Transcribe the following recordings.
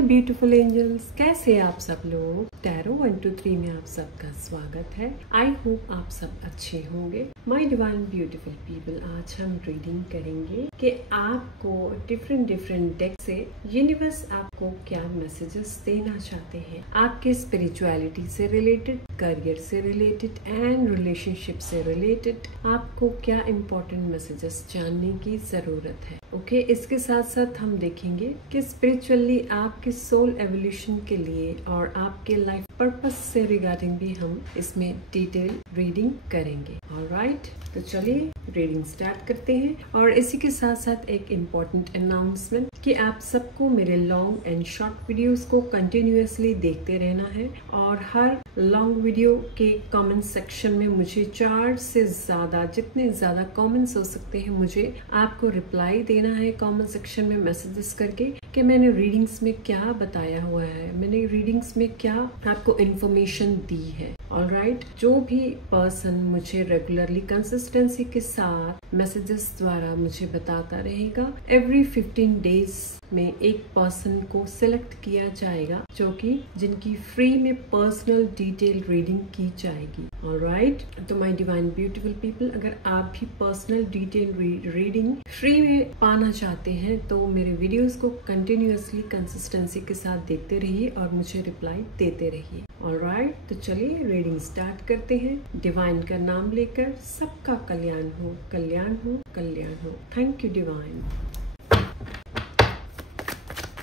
हाय beautiful angels, कैसे आप सब लोग। टैरो 1 2 3 में आप सबका स्वागत है। आई होप आप सब अच्छे होंगे। माय डिवाइन ब्यूटीफुल पीपल, आज हम रीडिंग करेंगे कि आपको डिफरेंट डेक से यूनिवर्स आपको क्या मैसेजेस देना चाहते हैं, आपके स्पिरिचुअलिटी से रिलेटेड, करियर से रिलेटेड एंड रिलेशनशिप से रिलेटेड आपको क्या इम्पोर्टेंट मैसेजेस जानने की जरूरत है। ओके, इसके साथ साथ हम देखेंगे कि स्पिरिचुअली आपके सोल एवोल्यूशन के लिए और आपके लाइफ पर्पस से रिगार्डिंग भी हम इसमें डिटेल रीडिंग करेंगे। ऑलराइट, तो चलिए रीडिंग स्टार्ट करते हैं। और इसी के साथ साथ एक इम्पोर्टेंट अनाउंसमेंट कि आप सबको मेरे लॉन्ग एंड शॉर्ट वीडियोस को कंटिन्यूअसली देखते रहना है और हर लॉन्ग वीडियो के कमेंट सेक्शन में मुझे 4 से ज्यादा, जितने ज्यादा कमेंट्स हो सकते हैं, मुझे आपको रिप्लाई देना है कमेंट सेक्शन में मैसेजेस करके कि मैंने रीडिंग्स में क्या बताया हुआ है, मैंने रीडिंग्स में क्या आपको इन्फॉर्मेशन दी है। ऑलराइट, जो भी पर्सन मुझे रेगुलरली कंसिस्टेंसी के साथ मैसेजेस द्वारा मुझे बताता रहेगा, एवरी 15 डेज में एक पर्सन को सिलेक्ट किया जाएगा जो कि जिनकी फ्री में पर्सनल डिटेल रीडिंग की जाएगी। ऑलराइट, तो माय डिवाइन ब्यूटीफुल पीपल, अगर आप भी पर्सनल डिटेल रीडिंग फ्री में पाना चाहते हैं तो मेरे वीडियोस को कंटिन्यूअसली कंसिस्टेंसी के साथ देखते रहिए और मुझे रिप्लाई देते रहिए। ऑलराइट, तो चलिए रीडिंग स्टार्ट करते हैं। डिवाइन का नाम लेकर सबका कल्याण हो, कल्याण हो, कल्याण हो। Thank you divine,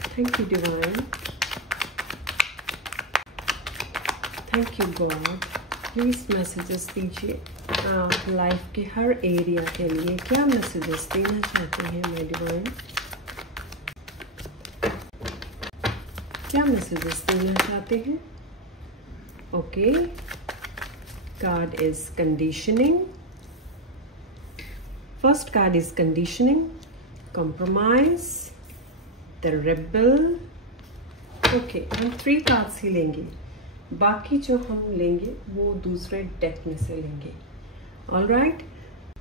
thank you divine, thank you God. Please messages दीजिए, आप लाइफ के हर एरिया के लिए क्या मैसेजेस देना चाहते हैं माय डिवाइन, क्या मैसेजेस देना चाहते हैं। Okay, card is conditioning. First card is conditioning, compromise, the rebel. Okay, हम 3 कार्ड्स ही लेंगे, बाकी जो हम लेंगे वो दूसरे डेक में से लेंगे। ऑलराइट,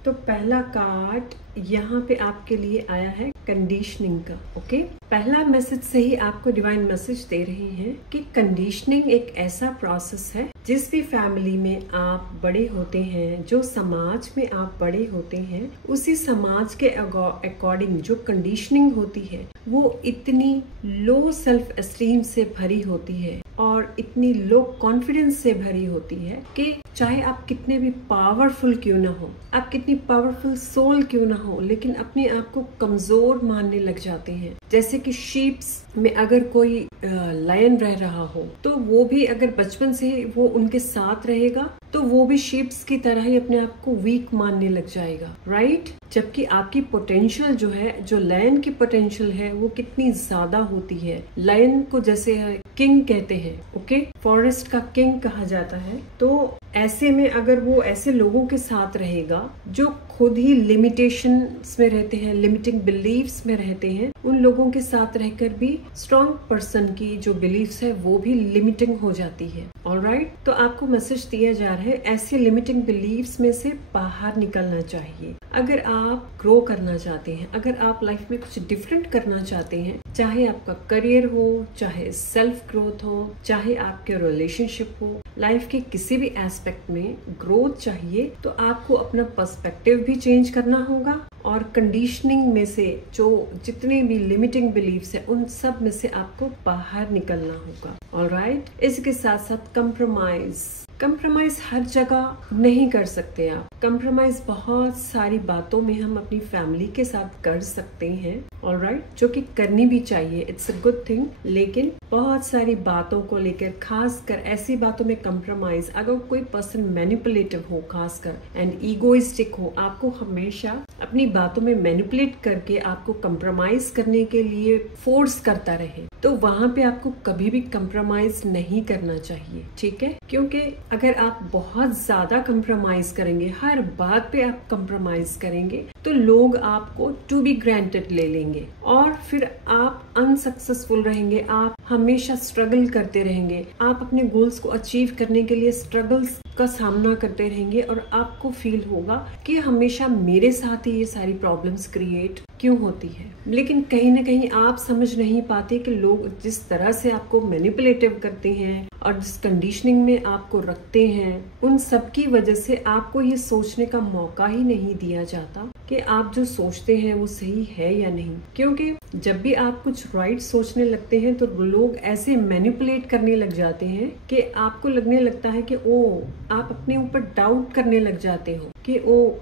तो पहला कार्ड यहाँ पे आपके लिए आया है कंडीशनिंग का। ओके, पहला मैसेज से ही आपको डिवाइन मैसेज दे रहे हैं कि कंडीशनिंग एक ऐसा प्रोसेस है, जिस भी फैमिली में आप बड़े होते हैं, जो समाज में आप बड़े होते हैं, उसी समाज के अकॉर्डिंग जो कंडीशनिंग होती है वो इतनी लो सेल्फ एस्टीम से भरी होती है और इतनी लो कॉन्फिडेंस से भरी होती है कि चाहे आप कितने भी पावरफुल क्यों ना हो, आप कितनी पावरफुल सोल क्यों ना हो, लेकिन अपने आप को कमजोर मानने लग जाते हैं। जैसे कि शीप्स में अगर कोई लायन रह रहा हो तो वो भी अगर बचपन से वो उनके साथ रहेगा तो वो भी शीप्स की तरह ही अपने आप को वीक मानने लग जाएगा। राइट, जबकि आपकी पोटेंशियल जो है, जो लायन की पोटेंशियल है, वो कितनी ज्यादा होती है। लायन को जैसे किंग कहते हैं, ओके, फॉरेस्ट का किंग कहा जाता है। तो ऐसे में अगर वो ऐसे लोगों के साथ रहेगा जो खुद ही लिमिटेशंस में रहते हैं, लिमिटिंग बिलीव्स में रहते हैं, उन लोगों के साथ रहकर भी स्ट्रॉन्ग पर्सन की जो बिलीव्स है वो भी लिमिटिंग हो जाती है। ऑलराइट, तो आपको मैसेज दिया जा रहा है ऐसे लिमिटिंग बिलीव्स में से बाहर निकलना चाहिए। अगर आप ग्रो करना चाहते हैं, अगर आप लाइफ में कुछ डिफरेंट करना चाहते हैं, चाहे आपका करियर हो, चाहे सेल्फ ग्रोथ हो, चाहे आपके रिलेशनशिप हो, लाइफ के किसी भी एस्पेक्ट में ग्रोथ चाहिए, तो आपको अपना पर्सपेक्टिव भी चेंज करना होगा और कंडीशनिंग में से जो जितने भी लिमिटिंग बिलीव्स है उन सब में से आपको बाहर निकलना होगा। ऑलराइट, इसके साथ साथ कंप्रोमाइज हर जगह नहीं कर सकते आप। कंप्रोमाइज बहुत सारी बातों में हम अपनी फैमिली के साथ कर सकते हैं। ऑलराइट, जो कि करनी भी चाहिए, इट्स अ गुड थिंग। लेकिन बहुत सारी बातों को लेकर, खासकर ऐसी बातों में कंप्रोमाइज, अगर कोई पर्सन मैनिपुलेटिव हो खासकर एंड ईगोइस्टिक हो, आपको हमेशा अपनी बातों में मैनिपुलेट करके आपको कंप्रोमाइज करने के लिए फोर्स करता रहे, तो वहां पे आपको कभी भी कंप्रोमाइज नहीं करना चाहिए। ठीक है, क्योंकि अगर आप बहुत ज्यादा कंप्रोमाइज करेंगे, हर बात पे आप कंप्रोमाइज करेंगे, तो लोग आपको टू बी ग्रांटेड ले लेंगे और फिर आप अनसक्सेसफुल रहेंगे। आप हमेशा स्ट्रगल करते रहेंगे। आप अपने गोल्स को अचीव करने के लिए स्ट्रगल्स का सामना करते रहेंगे और आपको फील होगा कि हमेशा मेरे साथ ही ये सारी प्रॉब्लम्स क्रिएट क्यों होती है। लेकिन कहीं ना कहीं आप समझ नहीं पाते कि लोग जिस तरह से आपको मैनिपुलेटिव करते हैं और जिस कंडीशनिंग में आपको रखते हैं, उन सब की वजह से आपको ये सोचने का मौका ही नहीं दिया जाता कि आप जो सोचते हैं वो सही है या नहीं। क्योंकि जब भी आप कुछ राइट सोचने लगते हैं तो लोग ऐसे मैनिपुलेट करने लग जाते हैं कि आपको लगने लगता है कि आप अपने ऊपर डाउट करने लग जाते हो कि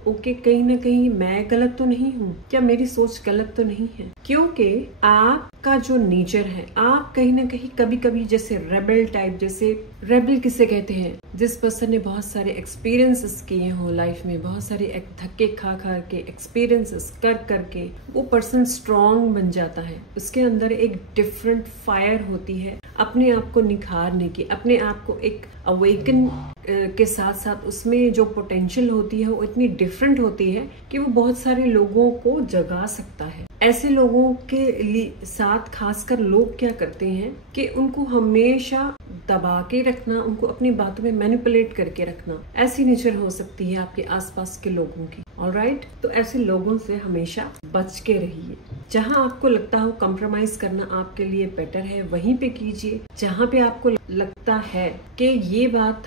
ओके, कहीं ना कहीं मैं गलत तो नहीं हूँ, क्या मेरी सोच गलत तो नहीं है। क्योंकि आपका जो नेचर है, आप कहीं ना कहीं कभी कभी जैसे रेबल टाइप, जैसे रेबल किसे कहते हैं, जिस पर्सन ने बहुत सारे एक्सपीरियंसेस किए हो लाइफ में, बहुत सारे धक्के खा खा के एक्सपीरियंसेस कर करके वो पर्सन स्ट्रॉन्ग बन जाता है। उसके अंदर एक डिफरेंट फायर होती है अपने आप को निखारने की, अपने आप को एक अवेकन के साथ साथ उसमें जो पोटेंशियल होती है वो इतनी डिफरेंट होती है कि वो बहुत सारे लोगों को जगा सकता है। ऐसे लोगों के साथ खासकर लोग क्या करते हैं कि उनको हमेशा दबा के रखना, उनको अपनी बातों में मैनिपुलेट करके रखना, ऐसी नेचर हो सकती है आपके आसपास के लोगों की। ऑलराइट, तो ऐसे लोगों से हमेशा बच के रहिए। जहां आपको लगता हो कंप्रोमाइज करना आपके लिए बेटर है, वहीं पे कीजिए। जहां पे आपको लगता है कि ये बात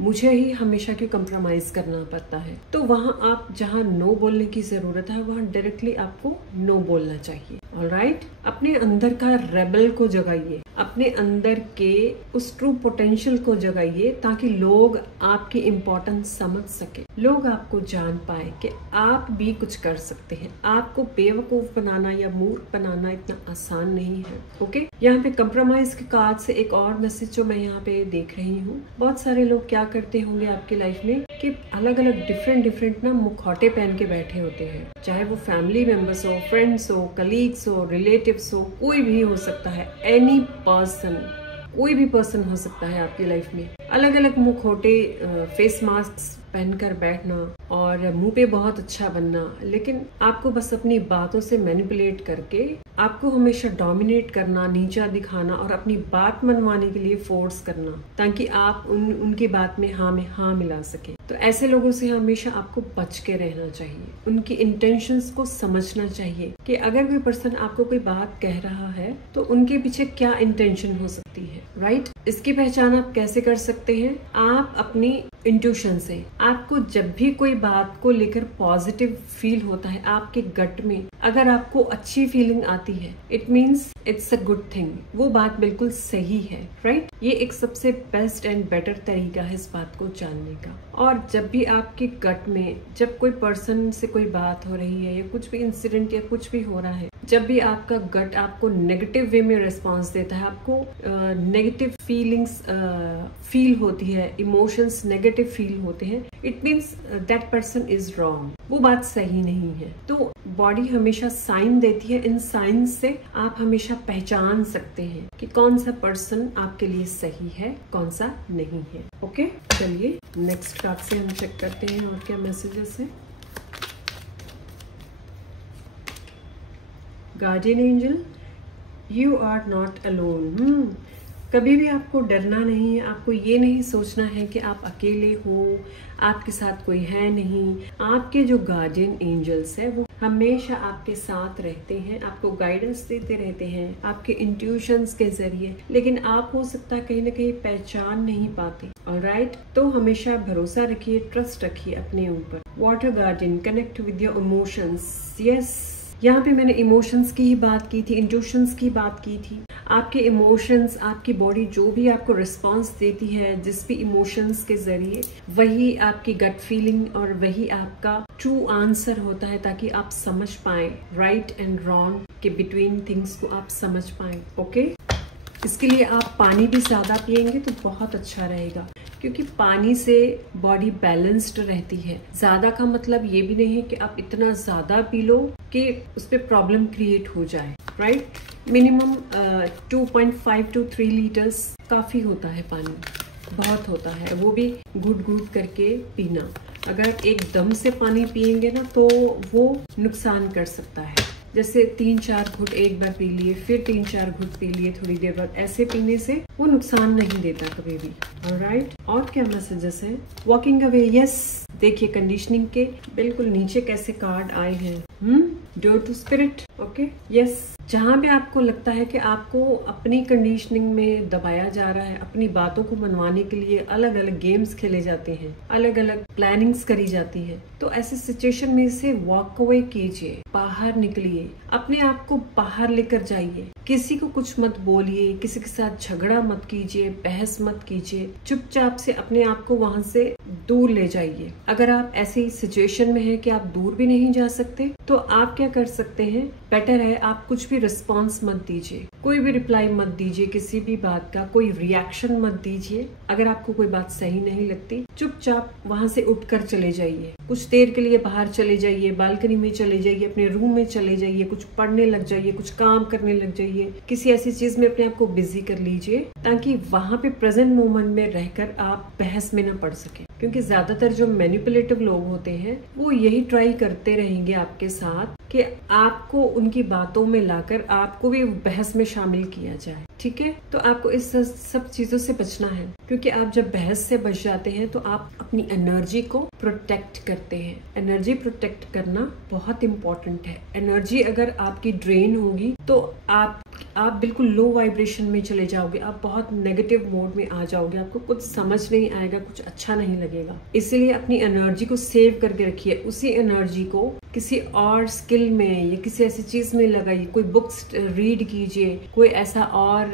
मुझे ही हमेशा क्यों कंप्रोमाइज करना पड़ता है, तो वहां आप जहां नो बोलने की जरूरत है वहां डायरेक्टली आपको नो बोलना चाहिए। ऑलराइट, अपने अंदर का रेबल को जगाइए, अपने अंदर के उस ट्रू पोटेंशियल को जगाइए, ताकि लोग आपकी इम्पोर्टेंस समझ सके, लोग आपको जान पाए कि आप भी कुछ कर सकते हैं। आपको बेवकूफ बनाना या मूर्ख बनाना इतना आसान नहीं है। ओके, यहाँ पे कंप्रोमाइज के कार्ड से एक और मैसेज जो मैं यहाँ पे देख रही हूँ, बहुत सारे लोग क्या करते होंगे आपकी लाइफ में कि अलग अलग डिफरेंट ना मुखौटे पहन के बैठे होते हैं, चाहे वो फैमिली मेंबर्स हो, फ्रेंड्स हो, कलीग्स हो, रिलेटिव्स हो, कोई भी हो सकता है, एनी पर्सन, कोई भी पर्सन हो सकता है आपकी लाइफ में। अलग अलग मुखौटे, फेस मास्क पहनकर बैठना और मुंह पे बहुत अच्छा बनना, लेकिन आपको बस अपनी बातों से मैनिपुलेट करके आपको हमेशा डोमिनेट करना, नीचा दिखाना और अपनी बात मनवाने के लिए फोर्स करना, ताकि आप उनकी बात में हाँ मिला सके। तो ऐसे लोगों से हमेशा आपको बच के रहना चाहिए, उनकी इंटेंशंस को समझना चाहिए कि अगर कोई पर्सन आपको कोई बात कह रहा है तो उनके पीछे क्या इंटेंशन हो सकती है। राइट, इसकी पहचान आप कैसे कर सकते हैं? आप अपनी इंट्यूशन से। आपको जब भी कोई बात को लेकर पॉजिटिव फील होता है, आपके गट में अगर आपको अच्छी फीलिंग आती है, it means it's a good thing, वो बात बिल्कुल सही है। राइट, ये एक सबसे बेस्ट एंड बेटर तरीका है इस बात को जानने का। और जब भी आपके गट में, जब कोई पर्सन से कोई बात हो रही है या कुछ भी इंसिडेंट या कुछ भी हो रहा है, जब भी आपका गट आपको नेगेटिव वे में रिस्पॉन्स देता है, आपको नेगेटिव फीलिंग्स फील होती है, इमोशंस नेगेटिव फील होते हैं, it means that person is wrong, वो बात सही नहीं है। तो बॉडी हमेशा साइन देती है, इन साइन से आप हमेशा पहचान सकते हैं कि कौन सा पर्सन आपके लिए सही है, कौन सा नहीं है। ओके, चलिए नेक्स्ट कार्ड से हम चेक करते हैं और क्या मैसेजेस है। Guardian angel, you are not alone. कभी भी आपको डरना नहीं है, आपको ये नहीं सोचना है कि आप अकेले हो, आपके साथ कोई है नहीं। आपके जो गार्डियन एंजल्स है वो हमेशा आपके साथ रहते हैं, आपको गाइडेंस देते रहते हैं आपके इंट्यूशंस के जरिए, लेकिन आप हो सकता है कहीं ना कहीं पहचान नहीं पाते। ऑलराइट, तो हमेशा भरोसा रखिए, ट्रस्ट रखिए अपने ऊपर। Water guardian, connect with your emotions. Yes, यहाँ पे मैंने इमोशंस की ही बात की थी, इंट्यूशंस की बात की थी। आपके इमोशंस, आपकी बॉडी जो भी आपको रिस्पांस देती है जिस भी इमोशंस के जरिए, वही आपकी गट फीलिंग और वही आपका ट्रू आंसर होता है, ताकि आप समझ पाए राइट एंड रॉन्ग के बिटवीन थिंग्स को आप समझ पाए। ओके, इसके लिए आप पानी भी ज्यादा पिएंगे तो बहुत अच्छा रहेगा, क्योंकि पानी से बॉडी बैलेंस्ड रहती है। ज्यादा का मतलब ये भी नहीं है कि आप इतना ज्यादा पी लो कि उस पर प्रॉब्लम क्रिएट हो जाए। राइट, मिनिमम 2.5 to 3 लीटर्स काफी होता है, पानी बहुत होता है, वो भी घुट घुट करके पीना। अगर एकदम से पानी पिएंगे ना तो वो नुकसान कर सकता है। जैसे 3-4 घुट एक बार पी लिए, फिर 3-4 घुट पी लिए थोड़ी देर बाद, ऐसे पीने से वो नुकसान नहीं देता कभी भी। ऑलराइट, और क्या मैसेजेस हैं? Walking away, yes. देखिए कंडीशनिंग के बिल्कुल नीचे कैसे कार्ड आए हैं। Door to spirit, okay, yes. जहां भी आपको लगता है कि आपको अपनी कंडीशनिंग में दबाया जा रहा है, अपनी बातों को मनवाने के लिए अलग अलग गेम्स खेले जाते हैं, अलग अलग प्लानिंग्स करी जाती है, तो ऐसे सिचुएशन में से वॉक अवे कीजिए, बाहर निकलिए, अपने आप को बाहर लेकर जाइए। किसी को कुछ मत बोलिए, किसी के साथ झगड़ा मत कीजिए, बहस मत कीजिए, चुपचाप से अपने आप को वहां से दूर ले जाइए। अगर आप ऐसी सिचुएशन में हैं कि आप दूर भी नहीं जा सकते, तो आप क्या कर सकते हैं? बेटर है आप कुछ भी रिस्पॉन्स मत दीजिए, कोई भी रिप्लाई मत दीजिए, किसी भी बात का कोई रिएक्शन मत दीजिए। अगर आपको कोई बात सही नहीं लगती, चुपचाप वहां से उठकर चले जाइए, कुछ देर के लिए बाहर चले जाइए, बालकनी में चले जाइए, अपने रूम में चले जाइए, कुछ पढ़ने लग जाइए, कुछ काम करने लग जाइए, किसी ऐसी चीज में अपने आप को बिजी कर लीजिए, ताकि वहां पे प्रेजेंट मोमेंट में रहकर आप बहस में न पड़ सके। क्योंकि ज्यादातर जो मैनिपुलेटिव लोग होते हैं वो यही ट्राई करते रहेंगे आपके साथ कि आपको उनकी बातों में लाकर आपको भी बहस में शामिल किया जाए। ठीक है, तो आपको इस सब चीजों से बचना है, क्योंकि आप जब बहस से बच जाते हैं तो आप अपनी एनर्जी को प्रोटेक्ट करते हैं। एनर्जी प्रोटेक्ट करना बहुत इंपॉर्टेंट है। एनर्जी अगर आपकी ड्रेन होगी तो आप बिल्कुल लो वाइब्रेशन में चले जाओगे, आप बहुत नेगेटिव मोड में आ जाओगे, आपको कुछ समझ नहीं आएगा, कुछ अच्छा नहीं लगेगा। इसलिए अपनी एनर्जी को सेव करके रखिए। उसी एनर्जी को किसी और स्किल में या किसी ऐसी चीज में लगाइए, कोई बुक्स रीड कीजिए, कोई ऐसा और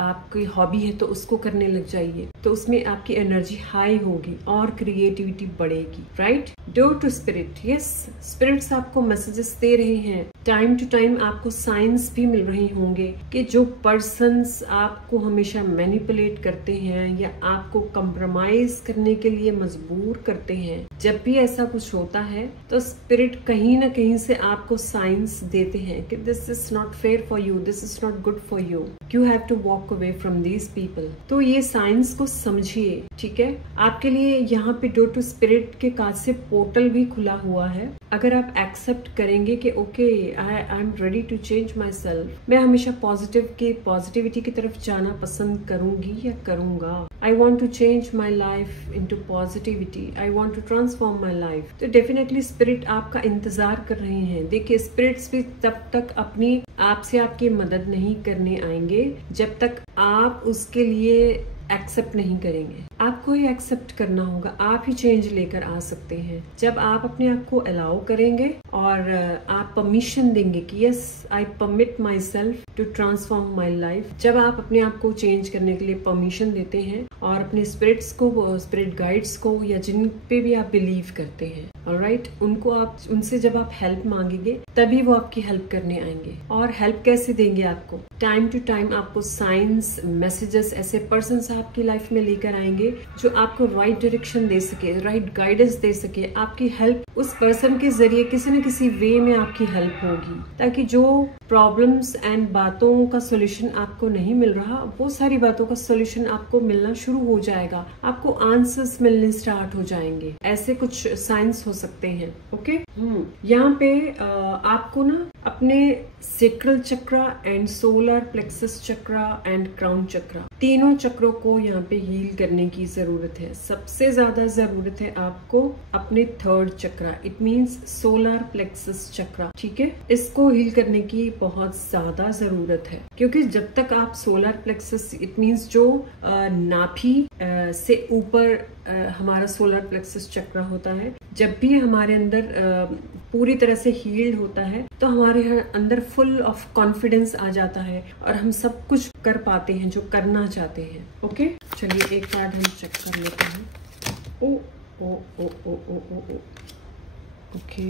आपकी हॉबी है तो उसको करने लग जाइए, तो उसमें आपकी एनर्जी हाई होगी और क्रिएटिविटी बढ़ेगी। Right, door to spirit, yes. Spirits आपको मैसेजेस दे रहे हैं, टाइम टू टाइम आपको साइंस भी मिल रही होंगे कि जो पर्सन्स आपको हमेशा मैनिपुलेट करते हैं या आपको कंप्रोमाइज करने के लिए मजबूर करते हैं, जब भी ऐसा कुछ होता है तो स्पिरिट कहीं ना कहीं से आपको साइंस देते हैं कि this is not fair for you, this is not good for you, you have to walk away from these people. तो ये साइंस को समझिए, ठीक है। आपके लिए यहाँ पे डोर टू स्पिरिट के काज से पोर्टल भी खुला हुआ है। अगर आप एक्सेप्ट करेंगे कि okay I am ready to change myself, मैं हमेशा पॉजिटिविटी की तरफ जाना पसंद करूंगी या करूंगा, I want to change my life into positivity, I want to transform my life, तो डेफिनेटली स्पिरिट आपका इंतजार कर रहे हैं। देखिए स्पिरिट्स भी तब तक अपनी आपसे आपकी मदद नहीं करने आएंगे जब तक आप उसके लिए एक्सेप्ट नहीं करेंगे। आपको ही एक्सेप्ट करना होगा, आप ही चेंज लेकर आ सकते हैं। जब आप अपने आप को अलाउ करेंगे और आप परमिशन देंगे कि yes I permit myself to transform my life, जब आप अपने आप को चेंज करने के लिए परमिशन देते हैं और अपने स्पिरिट्स को, स्पिरिट गाइड्स को या जिन पे भी आप बिलीव करते हैं, ऑलराइट, उनको आप उनसे जब आप हेल्प मांगेंगे तभी वो आपकी हेल्प करने आएंगे। और हेल्प कैसे देंगे आपको? टाइम टू टाइम आपको साइंस मैसेजेस, ऐसे पर्सन आपकी लाइफ में लेकर आएंगे जो आपको राइट डायरेक्शन दे सके, राइट गाइडेंस दे सके। आपकी हेल्प उस पर्सन के जरिए किसी न किसी वे में आपकी हेल्प होगी, ताकि जो प्रॉब्लम्स एंड बातों का सोल्यूशन आपको नहीं मिल रहा, वो सारी बातों का सोल्यूशन आपको मिलना शुरू हो जाएगा, आपको आंसर्स मिलने स्टार्ट हो जाएंगे। ऐसे कुछ साइंस हो सकते हैं। ओके, यहाँ पे आपको ना अपने sacral chakra and solar plexus chakra and crown chakra, तीनों चक्रों को यहाँ पे हील करने की जरूरत है। सबसे ज्यादा जरूरत है आपको अपने third chakra, it means solar plexus chakra, ठीक है। इसको हील करने की बहुत ज्यादा जरूरत है, क्योंकि जब तक आप सोलर प्लेक्सस, इट मींस जो नाभि से ऊपर हमारा सोलर प्लेक्सस चक्रा होता है, जब भी हमारे अंदर पूरी तरह से हील्ड होता है तो हमारे अंदर फुल ऑफ कॉन्फिडेंस आ जाता है और हम सब कुछ कर पाते हैं जो करना चाहते हैं। ओके, चलिए एक कार्ड हम चेक कर लेते हैं। ओ ओ ओ ओ ओ ओ ओ ओके,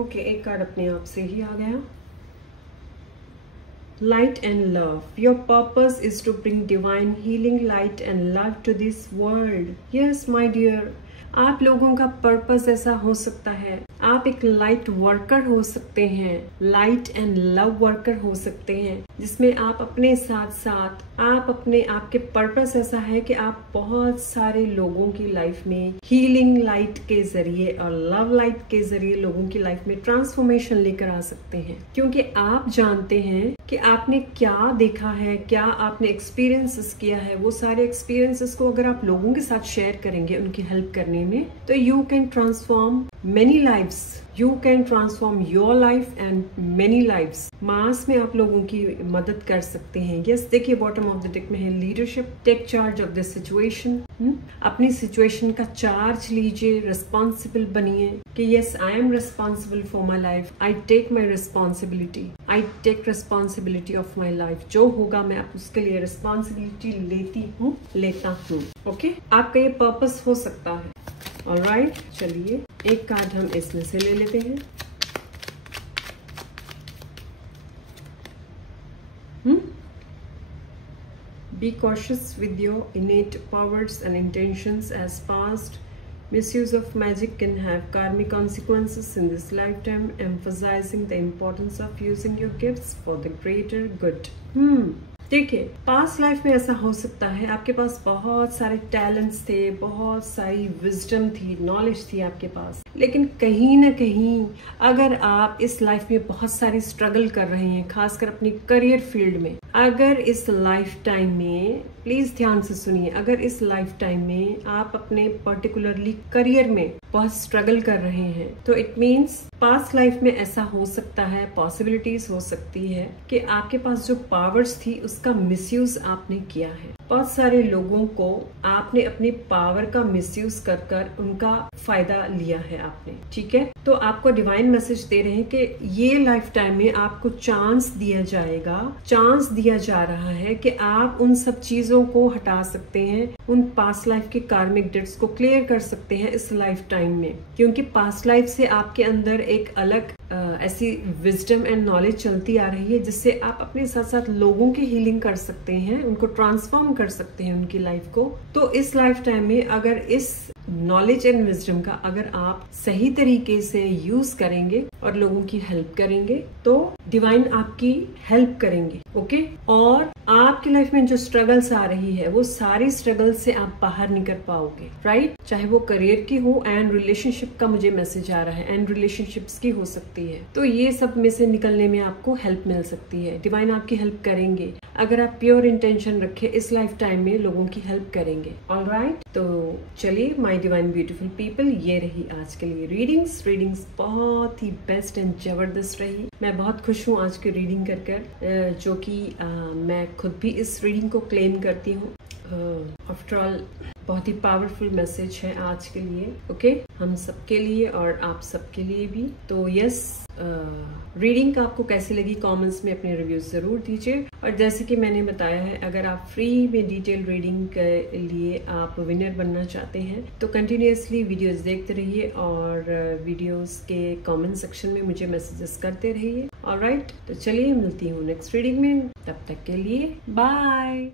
ओके, एक कार्ड अपने आप से ही आ गया। Light and love. Your purpose is to bring divine healing, light and love to this world. Yes, my dear. आप लोगों का पर्पस ऐसा हो सकता है आप एक लाइट वर्कर हो सकते हैं, लाइट एंड लव वर्कर हो सकते हैं, जिसमें आप अपने साथ साथ आपके पर्पस ऐसा है कि आप बहुत सारे लोगों की लाइफ में हीलिंग लाइट के जरिए और लव लाइट के जरिए लोगों की लाइफ में ट्रांसफॉर्मेशन लेकर आ सकते हैं, क्योंकि आप जानते हैं कि आपने क्या देखा है, क्या आपने एक्सपीरियंसेस किया है। वो सारे एक्सपीरियंसेस को अगर आप लोगों के साथ शेयर करेंगे उनकी हेल्प करने में, तो you can transform many lives, you can transform your life and many lives। मास में आप लोगों की मदद कर सकते हैं। यस, देखिए बॉटम ऑफ द डेक में है leadership, take charge of the situation. अपनी सिचुएशन का चार्ज लीजिए, रिस्पॉन्सिबल बनिए कि yes I am responsible for my life, I take my responsibility, I take responsibility of my life. जो होगा मैं उसके लिए रिस्पॉन्सिबिलिटी लेता हूँ। ओके, आपका ये पर्पस हो सकता है। ऑलराइट, चलिए एक कार्ड हम इसमें से ले लेते हैं। Be cautious with your innate powers and intentions, as past misuse of magic can have karmic consequences in this lifetime, emphasizing the importance of using your gifts for the greater good। देखिए, past life में ऐसा हो सकता है आपके पास बहुत सारे talents थे, बहुत सारी विजडम थी, नॉलेज थी आपके पास, लेकिन कहीं ना कहीं अगर आप इस लाइफ में बहुत सारी स्ट्रगल कर रहे हैं, खासकर अपनी करियर फील्ड में, अगर इस लाइफ टाइम में, प्लीज ध्यान से सुनिए, अगर इस लाइफ टाइम में आप अपने पर्टिकुलरली करियर में बहुत स्ट्रगल कर रहे हैं, तो इट मीन्स पास्ट लाइफ में ऐसा हो सकता है, पॉसिबिलिटीज हो सकती है कि आपके पास जो पावर्स थी उसका मिसयूज आपने किया है। बहुत सारे लोगों को आपने अपनी पावर का मिसयूज कर उनका फायदा लिया है आपने, ठीक है। तो आपको डिवाइन मैसेज दे रहे हैं कि ये लाइफ टाइम में आपको चांस दिया जाएगा, चांस दिया जा रहा है कि आप उन सब चीजों को हटा सकते हैं, उन पास्ट लाइफ के कार्मिक डेट्स को क्लियर कर सकते हैं इस लाइफ टाइम में, क्योंकि पास्ट लाइफ से आपके अंदर एक अलग ऐसी विजडम एंड नॉलेज चलती आ रही है, जिससे आप अपने साथ साथ लोगों की हीलिंग कर सकते हैं, उनको ट्रांसफॉर्म कर सकते हैं उनकी लाइफ को। तो इस लाइफ टाइम में अगर इस नॉलेज एंड विजडम का अगर आप सही तरीके से यूज करेंगे और लोगों की हेल्प करेंगे, तो डिवाइन आपकी हेल्प करेंगे। ओके, और आपकी लाइफ में जो स्ट्रगल्स आ रही है वो सारी स्ट्रगल से आप बाहर निकल पाओगे, राइट। चाहे वो करियर की हो, एंड रिलेशनशिप का मुझे मैसेज आ रहा है, एंड रिलेशनशिप्स की हो सकती है, तो ये सब में से निकलने में आपको हेल्प मिल सकती है। डिवाइन आपकी हेल्प करेंगे अगर आप प्योर इंटेंशन रखे इस लाइफ टाइम में लोगों की हेल्प करेंगे। ऑलराइट, तो चलिए माय डिवाइन ब्यूटीफुल पीपल, ये रही आज के लिए रीडिंग्स बहुत ही बेस्ट एंड जबरदस्त रही। मैं बहुत खुश हूँ आज की रीडिंग कर जो कि मैं खुद भी इस रीडिंग को क्लेम करती हूँ। आफ्टर ऑल बहुत ही पावरफुल मैसेज है आज के लिए, ओके, हम सबके लिए और आप सबके लिए भी। तो यस, रीडिंग आपको कैसी लगी कमेंट्स में अपने रिव्यूज जरूर दीजिए। और जैसे कि मैंने बताया है, अगर आप फ्री में डिटेल रीडिंग के लिए आप विनर बनना चाहते हैं तो कंटिन्यूअसली वीडियोस देखते रहिए और वीडियोस के कमेंट सेक्शन में मुझे मैसेजेस करते रहिए। ऑलराइट, तो चलिए मिलती हूँ नेक्स्ट रीडिंग में, तब तक के लिए बाय।